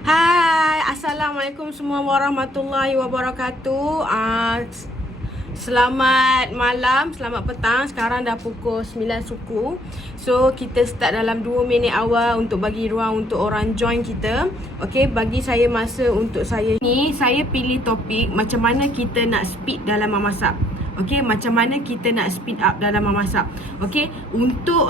Hai, Assalamualaikum semua warahmatullahi wabarakatuh. Selamat malam, selamat petang. Sekarang dah pukul 9 suku. So, kita start dalam 2 minit awal untuk bagi ruang untuk orang join kita. Okay, bagi saya masa untuk saya ni, saya pilih topik macam mana kita nak speed dalam memasak. Okey, macam mana kita nak speed up dalam memasak. Okey,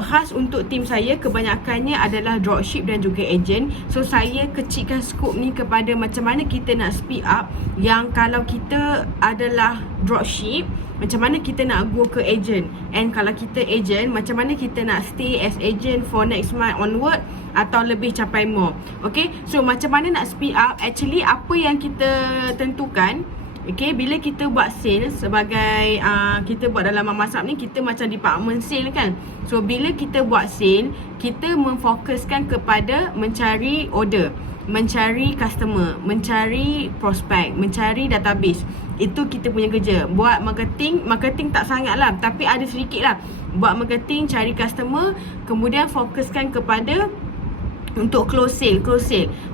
khas untuk tim saya kebanyakannya adalah dropship dan juga agent. So saya kecilkan skop ni kepada macam mana kita nak speed up, yang kalau kita adalah dropship, macam mana kita nak go ke agent. And kalau kita agent, macam mana kita nak stay as agent for next month onward atau lebih capai more. Okay, so macam mana nak speed up, actually apa yang kita tentukan. Okay, bila kita buat sale sebagai kita buat dalam memasak ni, kita macam department sale kan. So bila kita buat sale, kita memfokuskan kepada mencari order, mencari customer, mencari prospek, mencari database. Itu kita punya kerja. Buat marketing tak sangat lah, tapi ada sedikit lah. Buat marketing, cari customer, kemudian fokuskan kepada untuk close sale.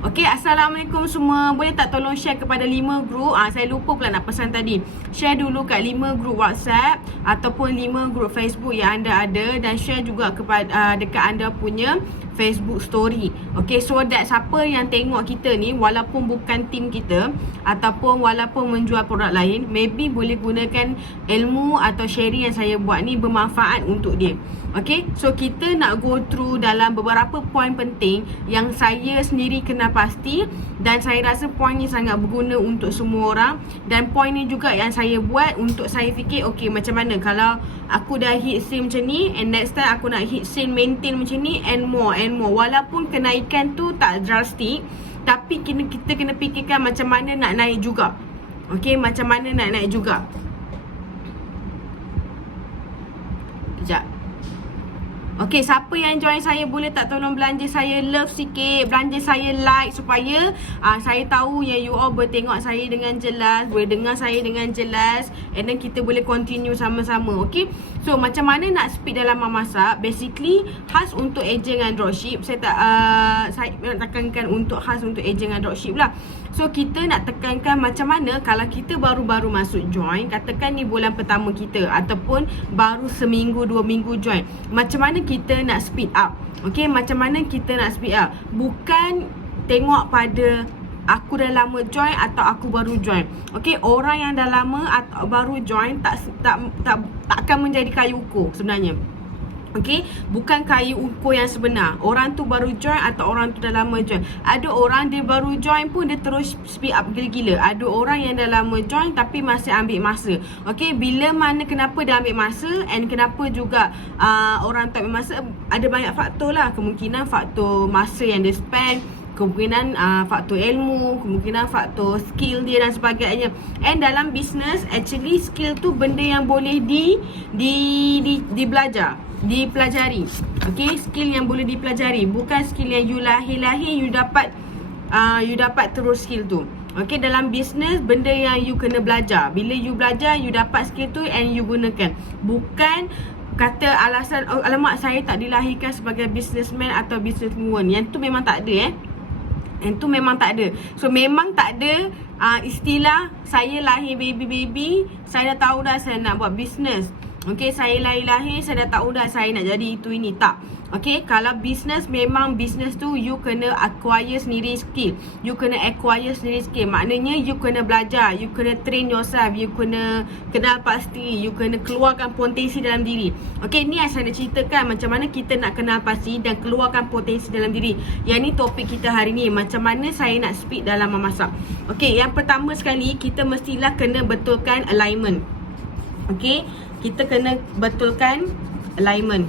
Okay, Assalamualaikum semua. Boleh tak tolong share kepada 5 group? Saya lupa pula nak pesan tadi. Share dulu kat 5 group WhatsApp ataupun 5 group Facebook yang anda ada, dan share juga kepada dekat anda punya Facebook story. Okay, so that siapa yang tengok kita ni, walaupun bukan tim kita ataupun walaupun menjual produk lain, maybe boleh gunakan ilmu atau sharing yang saya buat ni bermanfaat untuk dia. Okay, so kita nak go through dalam beberapa poin penting yang saya sendiri kenal pasti, dan saya rasa poin ni sangat berguna untuk semua orang. Dan poin ni juga yang saya buat untuk saya fikir, okay, macam mana kalau aku dah hit sale macam ni, and next time aku nak hit sale maintain macam ni, and more. Walaupun kenaikan tu tak drastik, tapi kita kena fikirkan macam mana nak naik juga. Okay, macam mana nak naik juga. Sekejap. Okay, siapa yang join saya, boleh tak tolong belanja saya love sikit, belanja saya like, supaya saya tahu yang you all boleh tengok saya dengan jelas, boleh dengar saya dengan jelas, and then kita boleh continue sama-sama. Okay, so macam mana nak speed dalam memasak. Basically khas untuk agent dan dropship. Saya nak tekankan untuk khas untuk agent dan dropship lah. So kita nak tekankan macam mana kalau kita baru-baru masuk join, katakan ni bulan pertama kita ataupun baru seminggu 2 minggu join, macam mana kita nak speed up. Okay, macam mana kita nak speed up. Bukan tengok pada aku dah lama join atau aku baru join. Okay, orang yang dah lama atau baru join takkan menjadi kayu ukur sebenarnya. Okay, bukan kayu ukur yang sebenar. Orang tu baru join atau orang tu dah lama join. Ada orang dia baru join pun dia terus speed up gila-gila. Ada orang yang dah lama join tapi masih ambil masa. Okay, bila mana kenapa dia ambil masa, and kenapa juga orang tu ambil masa, ada banyak faktor lah. Kemungkinan faktor masa yang dia spend, kemungkinan faktor ilmu, kemungkinan faktor skill dia dan sebagainya. And dalam business, actually skill tu benda yang boleh dipelajari. Okay, skill yang boleh dipelajari, bukan skill yang you lahir you dapat terus skill tu. Okay, dalam business benda yang you kena belajar. Bila you belajar, you dapat skill tu and you gunakan. Bukan kata alasan, oh, alamak saya tak dilahirkan sebagai businessman atau businesswoman. Yang tu memang tak ada Yang tu memang tak ada. So memang tak ada istilah saya lahir baby, saya dah tahu dah saya nak buat business. Okay, saya lahir saya dah tahu dah saya nak jadi itu ini. Tak. Okay, kalau business, memang business tu you kena acquire sendiri skill. You kena acquire sendiri skill. Maknanya you kena belajar, you kena train yourself, you kena kenal pasti, you kena keluarkan potensi dalam diri. Okay, ni yang saya nak ceritakan macam mana kita nak kenal pasti dan keluarkan potensi dalam diri. Yang ni topik kita hari ni, macam mana saya nak speed dalam memasak. Okay, yang pertama sekali kita mestilah kena betulkan alignment. Okay, kita kena betulkan alignment.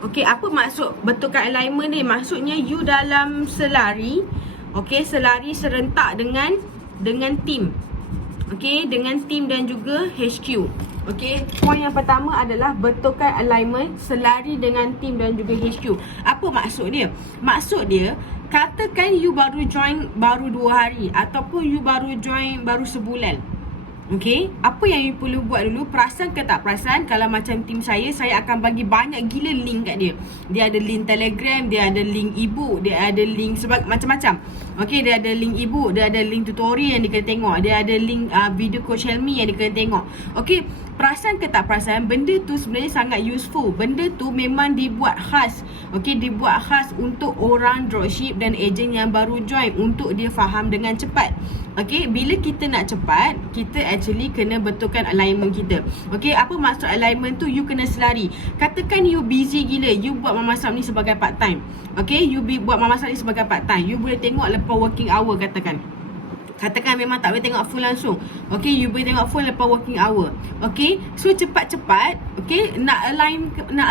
Okay, apa maksud betulkan alignment ni? Maksudnya you dalam selari, okay, selari serentak dengan tim. Okay, dengan tim dan juga HQ. Okay, poin yang pertama adalah betulkan alignment, selari dengan tim dan juga HQ. Apa maksud dia? Maksud dia, katakan you baru join baru 2 hari ataupun you baru join baru sebulan. Okay, apa yang you perlu buat dulu, perasan ke tak perasan, kalau macam tim saya akan bagi banyak gila link kat dia. Dia ada link Telegram, dia ada link ebook, dia ada link macam-macam. Okay, dia ada link ebook, dia ada link tutorial yang dia kena tengok, dia ada link video Coach Helmi yang dia kena tengok. Okay, perasan ke tak perasan, benda tu sebenarnya sangat useful. Benda tu memang dibuat khas. Okay, dibuat khas untuk orang dropship dan ejen yang baru join, untuk dia faham dengan cepat. Okay, bila kita nak cepat, kita actually kena betulkan alignment kita. Okay, apa maksud alignment tu? You kena selari. Katakan you busy gila, you buat memasak ni sebagai part time. Okay, you buat memasak ni sebagai part time. You boleh tengok lepas working hour, Katakan memang tak boleh tengok full langsung. Okay, you boleh tengok full lepas working hour. Okay, so cepat-cepat, okay, nak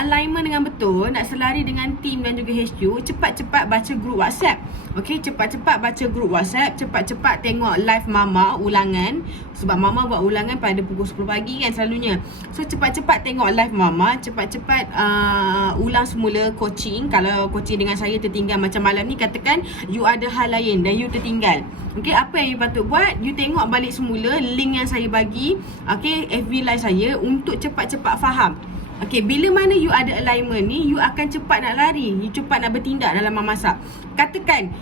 alignment dengan betul, nak selari dengan team dan juga HQ, cepat-cepat baca group WhatsApp. Okay, cepat-cepat baca group WhatsApp, cepat-cepat tengok live Mama ulangan. Sebab Mama buat ulangan pada pukul 10 pagi kan selalunya. So cepat-cepat tengok live Mama, cepat-cepat ulang semula coaching. Kalau coaching dengan saya tertinggal macam malam ni, katakan you ada hal lain dan you tertinggal. Okay, apa yang you patut buat? You tengok balik semula link yang saya bagi, okay, FB live saya, untuk cepat-cepat faham. Okay, bila mana you ada alignment ni, you akan cepat nak lari, you cepat nak bertindak dalam memasak. Katakan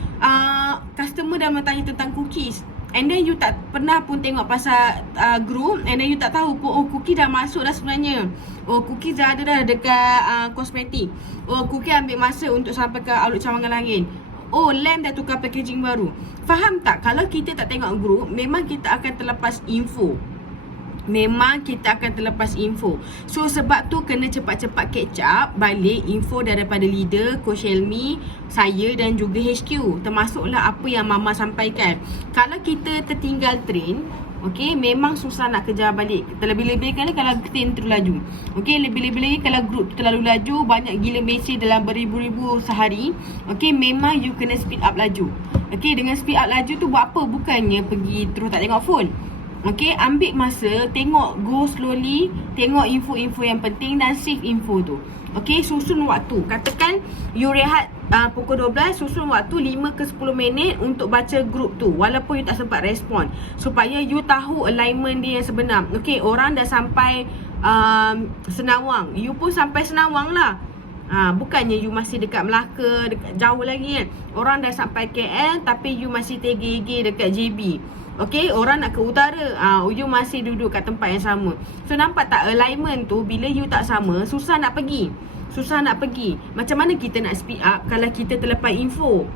customer dah bertanya tentang cookies, and then you tak pernah pun tengok pasal group, and then you tak tahu pun, oh cookie dah masuk dah sebenarnya, oh cookie dah ada dah dekat kosmetik, oh cookie ambil masa untuk sampai ke outlet Cawangan Langit, oh Lamb dah tukar packaging baru. Faham tak? Kalau kita tak tengok group, memang kita akan terlepas info. So sebab tu kena cepat-cepat catch up balik info daripada leader, Coach Helmi, saya dan juga HQ, termasuklah apa yang Mama sampaikan. Kalau kita tertinggal train, okay, memang susah nak kejar balik. Terlebih-lebih kali kalau train terlalu laju. Okay, lebih-lebih lagi kalau group terlalu laju, banyak gila mesej dalam beribu-ribu sehari. Okay, memang you kena speed up laju. Okay, dengan speed up laju tu buat apa? Bukannya pergi terus tak tengok phone. Okay, ambil masa, tengok, go slowly, tengok info-info yang penting dan save info tu. Okay, susun waktu. Katakan you rehat pukul 12, susun waktu 5 ke 10 minit untuk baca group tu, walaupun you tak sempat respon, supaya you tahu alignment dia yang sebenar. Okay, orang dah sampai Senawang, you pun sampai Senawang lah. Bukannya you masih dekat Melaka, dekat jauh lagi kan. Orang dah sampai KL tapi you masih tergigih dekat JB. Okay, orang nak ke utara, you masih duduk kat tempat yang sama. So nampak tak alignment tu, bila you tak sama, susah nak pergi. Macam mana kita nak speed up kalau kita terlepas info?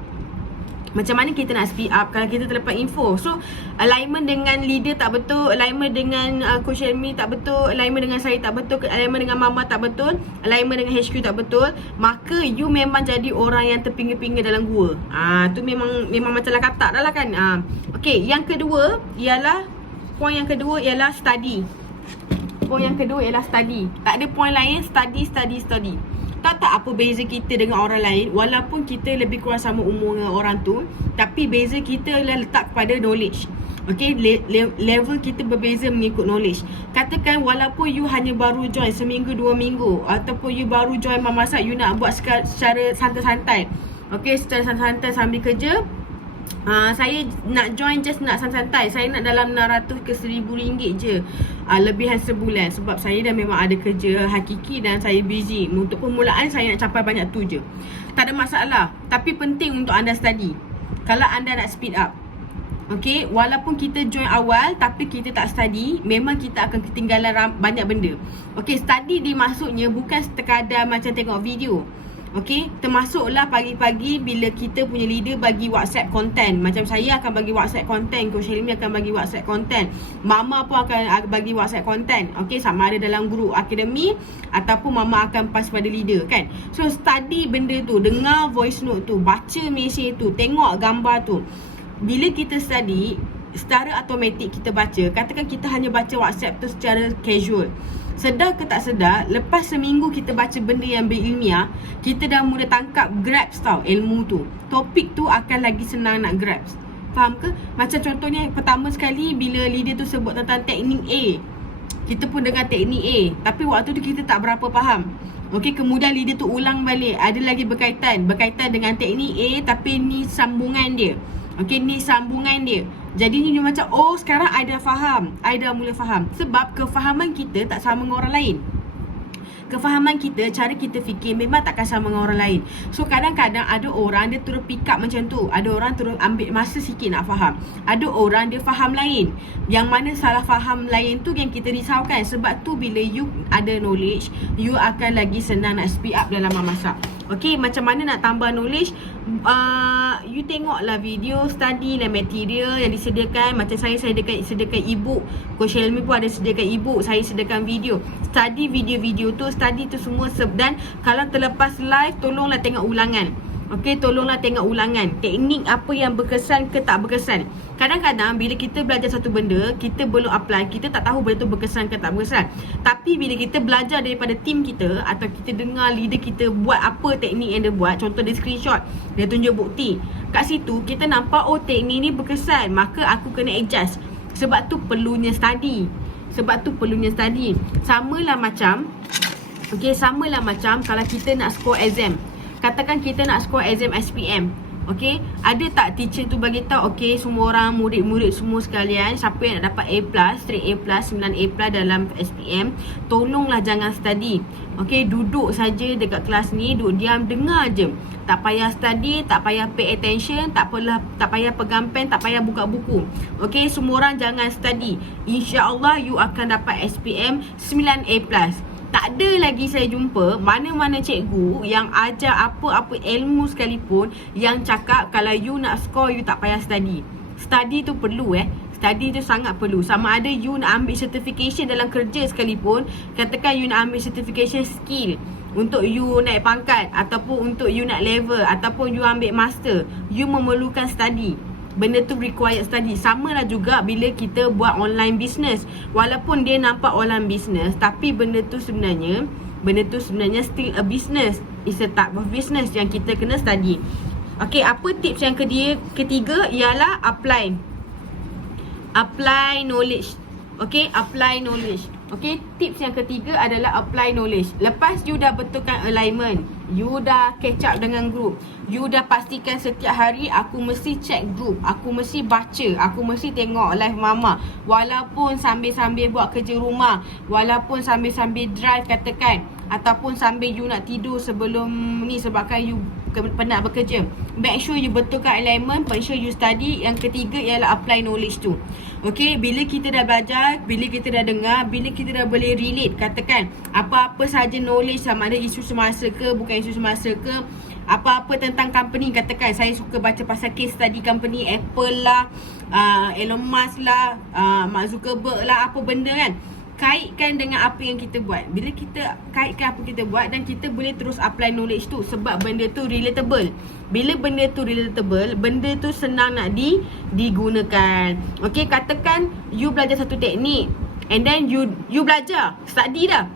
Macam mana kita nak speed up kalau kita terlepas info? So alignment dengan leader tak betul, alignment dengan Coach Helmi tak betul, alignment dengan saya tak betul, alignment dengan Mama tak betul, alignment dengan HQ tak betul, maka you memang jadi orang yang terpinggir-pinggir dalam gua. Tu memang macam lah katak dah lah kan. Okay, yang kedua ialah, point yang kedua ialah study. Tak ada point lain, study. Tak apa beza kita dengan orang lain, walaupun kita lebih kurang sama umur dengan orang tu, tapi beza kita adalah letak pada knowledge. Okay, level kita berbeza mengikut knowledge. Katakan walaupun you hanya baru join seminggu 2 minggu, ataupun you baru join memasak, you nak buat secara santai-santai. Okay, secara santai-santai sambil kerja. Saya nak join just nak santai-santai. Saya nak dalam 600 ke 1000 ringgit je, lebihan sebulan. Sebab saya dah memang ada kerja hakiki dan saya busy. Untuk permulaan saya nak capai banyak tu je. Tak ada masalah. Tapi penting untuk anda study kalau anda nak speed up. Okay, walaupun kita join awal tapi kita tak study, memang kita akan ketinggalan banyak benda. Okay, study dimaksudnya bukan sekadar macam tengok video. Okay, termasuklah pagi-pagi bila kita punya leader bagi WhatsApp content. Macam saya akan bagi WhatsApp content, Coach Helmi akan bagi WhatsApp content, Mama pun akan bagi WhatsApp content. Okay, sama ada dalam grup akademi ataupun Mama akan pass pada leader kan. So study benda tu, dengar voice note tu, baca mesej tu, tengok gambar tu. Bila kita study, secara automatik kita baca. Katakan kita hanya baca WhatsApp tu secara casual, sedar ke tak sedar, lepas seminggu kita baca benda yang berilmiah, kita dah mula tangkap, grasp tau ilmu tu. Topik tu akan lagi senang nak grasp. Faham ke? Macam contohnya pertama sekali bila leader tu sebut tentang teknik A, kita pun dengar teknik A, tapi waktu tu kita tak berapa faham. Okey, kemudian leader tu ulang balik, ada lagi berkaitan dengan teknik A tapi ni sambungan dia. Okay, ni sambungan dia. Jadi ni dia macam, oh sekarang I dah faham, I dah mula faham. Sebab kefahaman kita tak sama dengan orang lain. Kefahaman kita, cara kita fikir memang takkan sama dengan orang lain. So kadang-kadang ada orang dia terus pick up macam tu, ada orang terus ambil masa sikit nak faham, ada orang dia faham lain. Yang mana salah faham lain tu yang kita risaukan. Sebab tu bila you ada knowledge, you akan lagi senang nak speed up dalam memasak. Okay, macam mana nak tambah knowledge? You tengoklah video, study lah material yang disediakan. Macam saya sediakan e-book, Coach Helmi pun ada sediakan e-book, saya sediakan video. Study video-video tu, study tu semua. Dan kalau terlepas live, tolonglah tengok ulangan. Okay, tolonglah tengok ulangan. Teknik apa yang berkesan ke tak berkesan. Kadang-kadang bila kita belajar satu benda, kita belum apply, kita tak tahu benda tu berkesan ke tak berkesan. Tapi bila kita belajar daripada tim kita, atau kita dengar leader kita buat apa teknik yang dia buat, contoh dia screenshot, dia tunjuk bukti, kat situ kita nampak, oh teknik ni berkesan, maka aku kena adjust. Sebab tu perlunya study. Samalah macam kalau kita nak score exam. Katakan kita nak score exam SPM. Okay, ada tak teacher tu bagi tahu, okay, semua orang, murid-murid semua sekalian, siapa yang nak dapat A+, straight A+, 9A+ dalam SPM, tolonglah jangan study. Okay, duduk saja dekat kelas ni, duduk diam, dengar je. Tak payah study, tak payah pay attention, tak payah pegang pen, tak payah buka buku. Okay, semua orang jangan study. InsyaAllah you akan dapat SPM 9A+. Tak ada lagi saya jumpa mana-mana cikgu yang ajar apa-apa ilmu sekalipun yang cakap kalau you nak score, you tak payah study. Study tu perlu Study tu sangat perlu. Sama ada you nak ambil certification dalam kerja sekalipun, katakan you nak ambil certification skill untuk you naik pangkat, ataupun untuk you nak level, ataupun you ambil master, you memerlukan study. Benda tu required study. Sama lah juga bila kita buat online business. Walaupun dia nampak online business, tapi benda tu sebenarnya still a business. It's a type of business yang kita kena study. Okay, apa tips yang ketiga ialah apply knowledge. Okay, apply knowledge. Okay, tips yang ketiga adalah apply knowledge. Lepas you dah betulkan alignment, you dah catch up dengan group, you dah pastikan setiap hari aku mesti check group, aku mesti baca, aku mesti tengok live mama, walaupun sambil-sambil buat kerja rumah, walaupun sambil-sambil drive katakan, ataupun sambil you nak tidur sebelum ni sebabkan you penat bekerja. Make sure you betulkan alignment, make sure you study. Yang ketiga ialah apply knowledge tu. Okay, bila kita dah belajar, bila kita dah dengar, bila kita dah boleh relate, katakan apa-apa saja knowledge, sama ada isu semasa ke, bukan isu semasa ke, apa-apa tentang company, katakan saya suka baca pasal case study company Apple lah, Elon Musk lah, Mark Zuckerberg lah, apa benda kan, kaitkan dengan apa yang kita buat. Bila kita kaitkan apa kita buat, dan kita boleh terus apply knowledge tu, sebab benda tu relatable. Bila benda tu relatable, benda tu senang nak digunakan. Okay, katakan you belajar satu teknik, and then you belajar, study dah,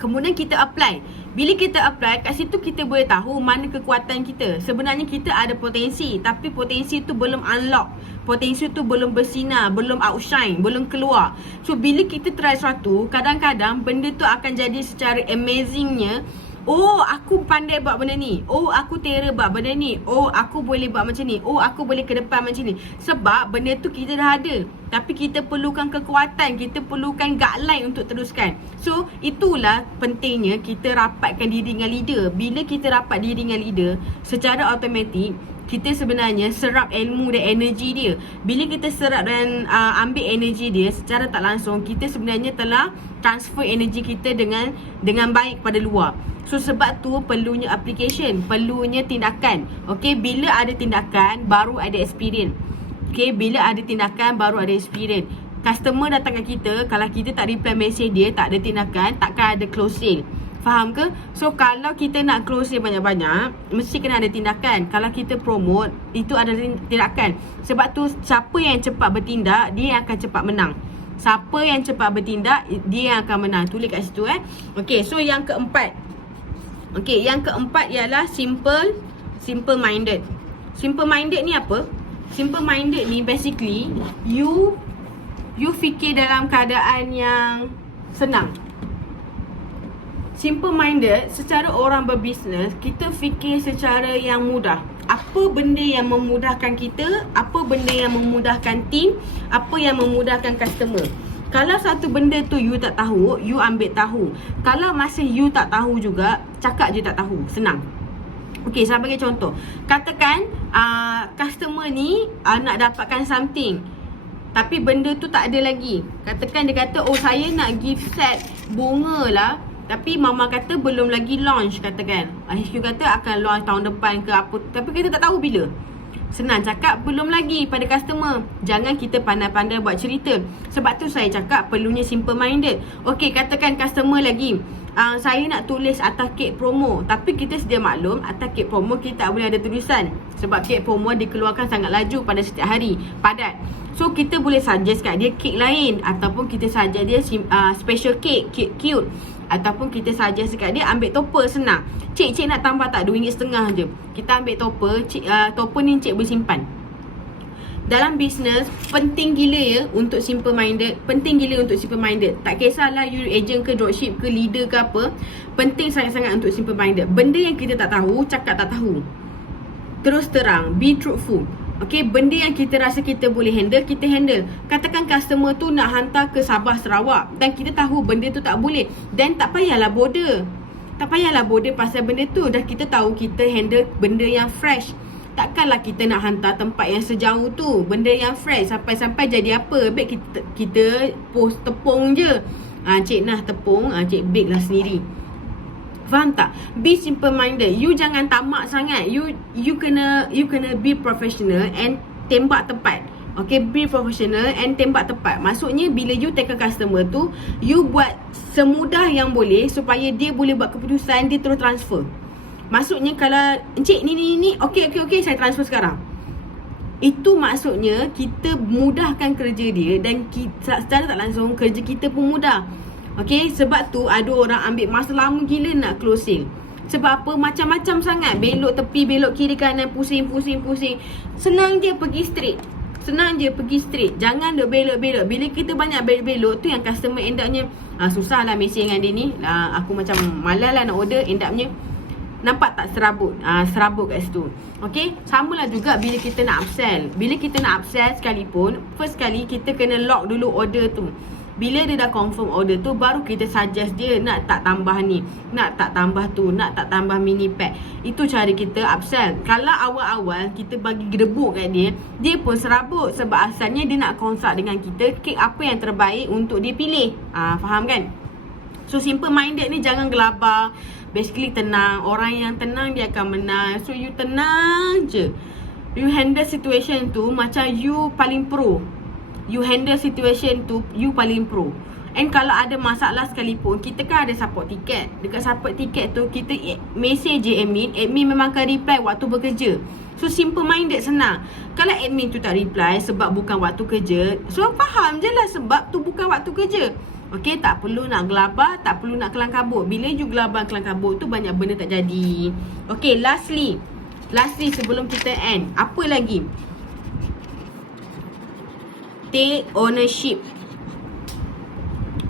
kemudian kita apply. Bila kita apply, kat situ kita boleh tahu mana kekuatan kita. Sebenarnya kita ada potensi, tapi potensi tu belum unlock, potensi tu belum bersinar, belum outshine, belum keluar. So bila kita try sesuatu, kadang-kadang benda tu akan jadi secara amazingnya, oh aku pandai buat benda ni, oh aku terror buat benda ni, oh aku boleh buat macam ni, oh aku boleh ke depan macam ni. Sebab benda tu kita dah ada, tapi kita perlukan kekuatan, kita perlukan guideline untuk teruskan. So itulah pentingnya kita rapatkan diri dengan leader. Bila kita rapat diri dengan leader, secara automatik kita sebenarnya serap ilmu dan energi dia. Bila kita serap dan ambil energi dia, secara tak langsung kita sebenarnya telah transfer energi kita dengan baik pada luar. So sebab tu perlunya application, perlunya tindakan. Okay, bila ada tindakan baru ada experience. Okay, bila ada tindakan baru ada experience. Customer datang kat kita, kalau kita tak reply message dia, tak ada tindakan, takkan ada close sale. Faham ke? So kalau kita nak close sale banyak-banyak, mesti kena ada tindakan. Kalau kita promote, itu ada tindakan. Sebab tu siapa yang cepat bertindak, dia akan cepat menang. Siapa yang cepat bertindak, dia yang akan menang. Tulis kat situ Okay, so yang keempat. Okay, yang keempat ialah simple minded. Simple minded ni apa? Simple minded ni basically you fikir dalam keadaan yang senang. Simple minded, secara orang berbisnes, kita fikir secara yang mudah. Apa apa benda yang memudahkan kita, apa benda yang memudahkan team, apa yang memudahkan customer. Kalau satu benda tu you tak tahu, you ambil tahu. Kalau masa you tak tahu juga, cakap je tak tahu. Senang. Okay, saya bagi contoh. Katakan customer ni nak dapatkan something, tapi benda tu tak ada lagi. Katakan dia kata, oh saya nak gift set bunga lah, tapi mama kata belum lagi launch, katakan HQ kata akan launch tahun depan ke apa, tapi kita tak tahu bila. Senang cakap belum lagi pada customer. Jangan kita pandai-pandai buat cerita. Sebab tu saya cakap perlunya simple minded. Okey, katakan customer lagi, saya nak tulis atas kek promo, tapi kita sedia maklum atas kek promo kita tak boleh ada tulisan, sebab kek promo dikeluarkan sangat laju pada setiap hari, padat. So kita boleh suggest kat dia kek lain, ataupun kita suggest dia special cake, kek cute, ataupun kita suggest kat dia ambil topper. Senang. Cik nak tambah tak RM2.5 je, kita ambil topper. Topper ni cik boleh simpan. Dalam bisnes penting gila ya untuk simple minded. Penting gila untuk simple minded. Tak kisahlah you agent ke dropship ke leader ke apa, penting sangat-sangat untuk simple minded. Benda yang kita tak tahu, cakap tak tahu. Terus terang, be truthful. Okay, benda yang kita rasa kita boleh handle, kita handle. Katakan customer tu nak hantar ke Sabah Sarawak dan kita tahu benda tu tak boleh, dan tak payahlah border. Tak payahlah border pasal benda tu. Dah kita tahu kita handle benda yang fresh. Takkanlah kita nak hantar tempat yang sejauh tu, benda yang fresh, sampai-sampai jadi apa. Baik kita post tepung je. Cik nak tepung, cik bake lah sendiri. Faham tak? Be simple minded. You jangan tamak sangat. You kena be professional and tembak tepat. Okay, be professional and tembak tepat. Maksudnya bila you take a customer tu, you buat semudah yang boleh supaya dia boleh buat keputusan, dia terus transfer. Maksudnya kalau encik ni okey saya transfer sekarang. Itu maksudnya kita mudahkan kerja dia, dan secara tak langsung kerja kita pun mudah. Okey, sebab tu ada orang ambil masa lama gila nak close sale. Sebab apa? Macam-macam sangat. Belok tepi, belok kiri kanan, pusing. Senang je pergi straight. Jangan duk belok-belok. Bila kita banyak belok-belok tu yang customer end upnya susah lah mesej dengan dia ni. Aku macam malas lah nak order, end upnya nampak tak serabut kat situ. Okay, samalah juga bila kita nak upsell. Bila kita nak upsell sekalipun, first kali kita kena lock dulu order tu. Bila dia dah confirm order tu, baru kita suggest dia nak tak tambah ni, nak tak tambah tu, nak tak tambah mini pack. Itu cara kita upsell. Kalau awal-awal kita bagi gedebuk kat dia, dia pun serabut. Sebab asalnya dia nak consult dengan kita kek apa yang terbaik untuk dia pilih. Faham kan? So simple minded ni jangan gelabah. Basically tenang. Orang yang tenang dia akan menang. So you tenang je. You handle situation tu macam you paling pro. You handle situation tu you paling pro. And kalau ada masalah sekalipun, kita kan ada support ticket. Dekat support ticket tu kita message je admin memang akan reply waktu bekerja. So simple minded, senang. Kalau admin tu tak reply sebab bukan waktu kerja, so faham je lah sebab tu bukan waktu kerja. Okay, tak perlu nak gelabah, tak perlu nak kelang kabut. Bila you gelabah kelang kabut tu, banyak benda tak jadi. Okay, lastly sebelum kita end, apa lagi? Take ownership.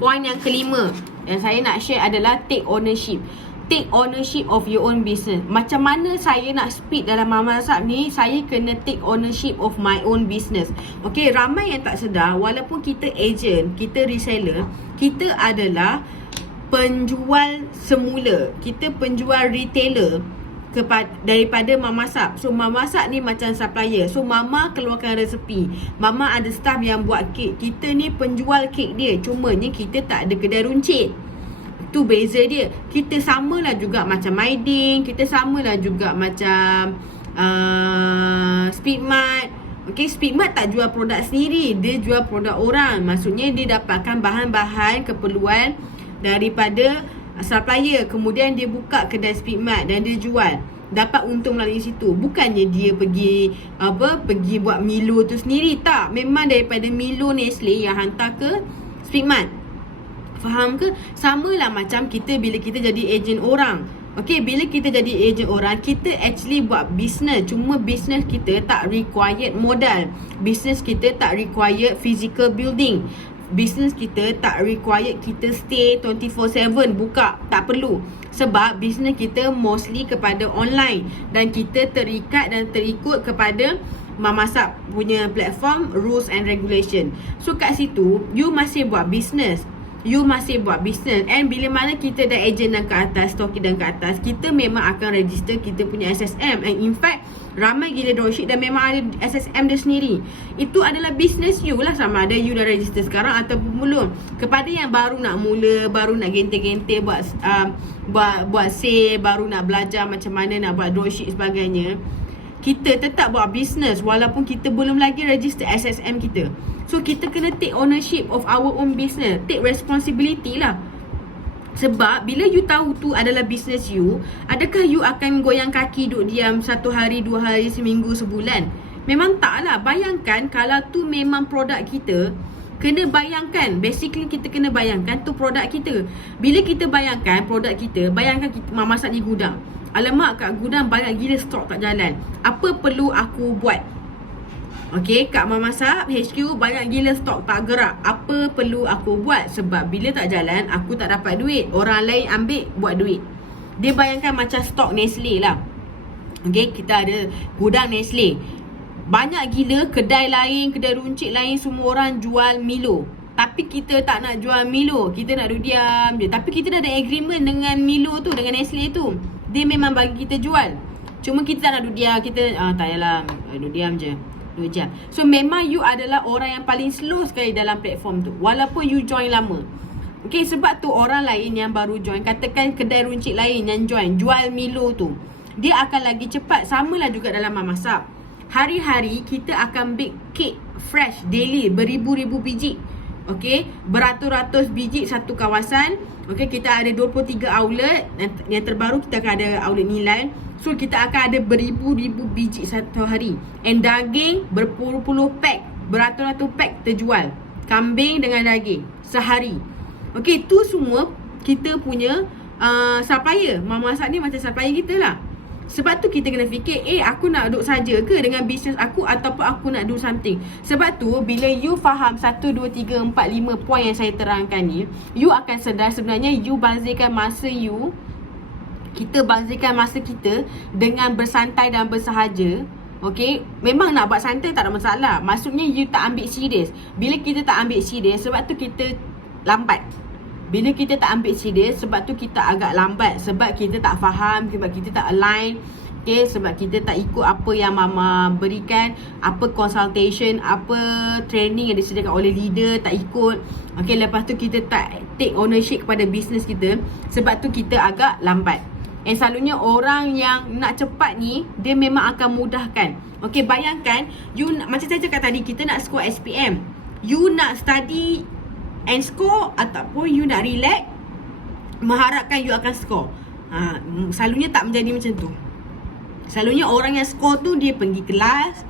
Point yang kelima yang saya nak share adalah take ownership. Take ownership of your own business. Macam mana saya nak speed dalam Mama Sab ni, saya kena take ownership of my own business. Okay, ramai yang tak sedar, walaupun kita agent, kita reseller, kita adalah penjual semula. Kita penjual retailer daripada Mama Sab. So Mama Sab ni macam supplier. So Mama keluarkan resepi, Mama ada staff yang buat kek. Kita ni penjual kek dia, cumanya kita tak ada kedai runcit. Tu beza dia. Kita samalah juga macam Mydin, kita samalah juga macam Speedmart. Okay, Speedmart tak jual produk sendiri, dia jual produk orang. Maksudnya dia dapatkan bahan-bahan keperluan daripada supplier, kemudian dia buka kedai Speedmart dan dia jual, dapat untung melalui situ. Bukannya dia pergi buat Milo tu sendiri, tak. Memang daripada Milo Nestle yang hantar ke Speedmart. Faham ke? Samalah macam kita bila kita jadi ejen orang. Okay, bila kita jadi ejen orang, kita actually buat business. Cuma business kita tak required modal. Business kita tak required physical building. business kita tak required kita stay 24/7 buka, tak perlu. Sebab business kita mostly kepada online dan kita terikat dan terikut kepada Mamasak punya platform rules and regulation. So kat situ you masih buat business. And bila mana kita dah agent dan ke atas, stocky dan ke atas, kita memang akan register kita punya SSM. And in fact, ramai gila dropship dan memang ada SSM dia sendiri. Itu adalah business you lah, sama ada you dah register sekarang ataupun belum. Kepada yang baru nak mula, baru nak gente-gente buat sale, baru nak belajar macam mana nak buat dropship sebagainya, kita tetap buat business walaupun kita belum lagi register SSM kita. So kita kena take ownership of our own business, take responsibility lah. Sebab bila you tahu tu adalah business you, adakah you akan goyang kaki duduk diam 1 hari, 2 hari, seminggu, sebulan? Memang tak lah. Bayangkan kalau tu memang produk kita, kena bayangkan, basically kita kena bayangkan tu produk kita. Bila kita bayangkan produk kita, bayangkan kita memasak di gudang. Alamak, kat gudang banyak gila stok tak jalan. Apa perlu aku buat? Okay, kat Mamasak HQ banyak gila stok tak gerak. Apa perlu aku buat? Sebab bila tak jalan, aku tak dapat duit. Orang lain ambil buat duit. Dia bayangkan macam stok Nestle lah. Okay, kita ada gudang Nestle. Banyak gila kedai lain, kedai runcit lain, semua orang jual Milo. Tapi kita tak nak jual Milo. Kita nak duduk diam je. Tapi kita dah ada agreement dengan Milo tu, dengan Nestle tu. Dia memang bagi kita jual. Cuma kita tak nak duduk diam. Kita tak yalah, duduk diam je, 2 jam. So memang you adalah orang yang paling slow sekali dalam platform tu, walaupun you join lama. Okay, sebab tu orang lain yang baru join, katakan kedai runcit lain yang join, jual Milo tu, dia akan lagi cepat. Samalah juga dalam Mamasak. Hari-hari kita akan bake cake fresh daily, beribu-ribu biji. Okay, beratus-ratus biji satu kawasan. Okay, kita ada 23 outlet. Yang terbaru kita akan ada outlet Nilan. So kita akan ada beribu-ribu biji satu hari. And daging berpuluh-puluh pack, beratus-ratus pack terjual. Kambing dengan daging sehari. Okay, tu semua kita punya supplier. Mamasak ni macam supplier kita lah. Sebab tu kita kena fikir, aku nak duduk saja ke dengan bisnes aku ataupun aku nak do something. Sebab tu bila you faham 1, 2, 3, 4, 5 poin yang saya terangkan ni, you akan sedar sebenarnya you bazirkan masa you, kita bazirkan masa kita dengan bersantai dan bersahaja. Okay, memang nak buat santai tak ada masalah. Maksudnya you tak ambil serius. Bila kita tak ambil serius, sebab tu kita lambat. Bila kita tak ambil serius, sebab tu kita agak lambat. Sebab kita tak faham, sebab kita tak align. Okay, sebab kita tak ikut apa yang Mama berikan, apa consultation, apa training yang disediakan oleh leader, tak ikut. Okay, lepas tu kita tak take ownership kepada business kita. Sebab tu kita agak lambat. And selalunya orang yang nak cepat ni, dia memang akan mudahkan. Okay, bayangkan you, macam saya cakap tadi, kita nak score SPM. You nak study and score, ataupun you nak relax mengharapkan you akan score. Selalunya tak menjadi macam tu. Selalunya orang yang score tu dia pergi kelas,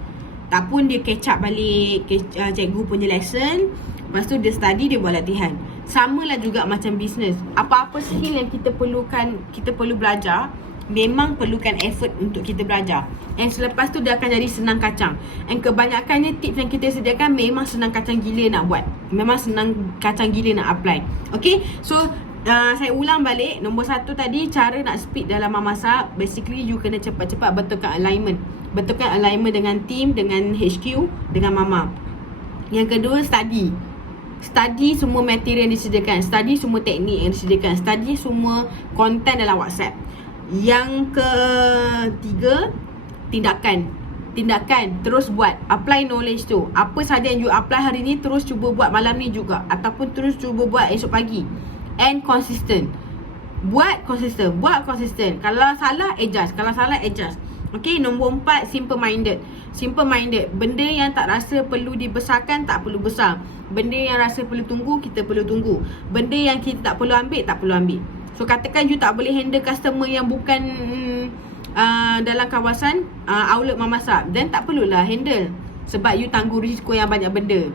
ataupun dia catch up balik cikgu punya lesson. Lepas tu dia study, dia buat latihan. Samalah juga macam business. Apa-apa skill yang kita perlukan, kita perlu belajar, memang perlukan effort untuk kita belajar. And selepas tu dia akan jadi senang kacang. And kebanyakannya tips yang kita sediakan memang senang kacang gila nak buat. Memang senang kacang gila nak apply. Okay, so saya ulang balik. Nombor 1 tadi, cara nak speed dalam Mamasak. Basically you kena cepat-cepat betulkan alignment. Betulkan alignment dengan team, dengan HQ, dengan Mama. Yang kedua, study. Study semua material yang disediakan. Study semua teknik yang disediakan. Study semua konten dalam WhatsApp. Yang ketiga, tindakan. Terus buat. Apply knowledge tu. Apa saja yang you apply hari ni, terus cuba buat malam ni juga. Ataupun terus cuba buat esok pagi. And consistent. Buat konsisten. Kalau salah, adjust. Okay, nombor 4, simple minded. Benda yang tak rasa perlu dibesarkan, tak perlu besar. Benda yang rasa perlu tunggu, kita perlu tunggu. Benda yang kita tak perlu ambil, tak perlu ambil. So katakan you tak boleh handle customer yang bukan dalam kawasan outlet Mamasak, then tak perlulah handle. Sebab you tanggung risiko yang banyak benda.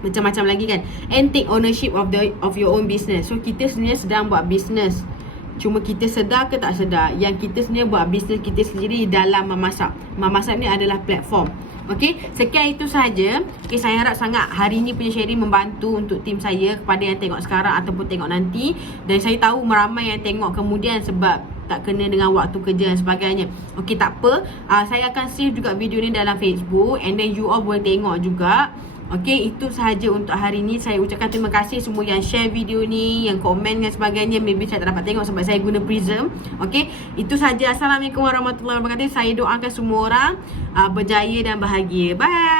Macam-macam lagi kan. And take ownership of your own business. So kita sebenarnya sedang buat business. Cuma kita sedar ke tak sedar, yang kita sebenarnya buat bisnes kita sendiri dalam memasak. Memasak ni adalah platform. Okey, sekian itu sahaja. Okey, saya harap sangat hari ni punya sharing membantu untuk tim saya, kepada yang tengok sekarang ataupun tengok nanti. Dan saya tahu meramai yang tengok kemudian sebab tak kena dengan waktu kerja dan sebagainya. Okey, tak apa. Saya akan save juga video ni dalam Facebook, and then you all boleh tengok juga. Okey, itu sahaja untuk hari ni. Saya ucapkan terima kasih semua yang share video ni, yang komen dan sebagainya. Maybe saya tak dapat tengok sebab saya guna Prism. Okey, itu sahaja. Assalamualaikum warahmatullahi wabarakatuh. Saya doakan semua orang berjaya dan bahagia. Bye.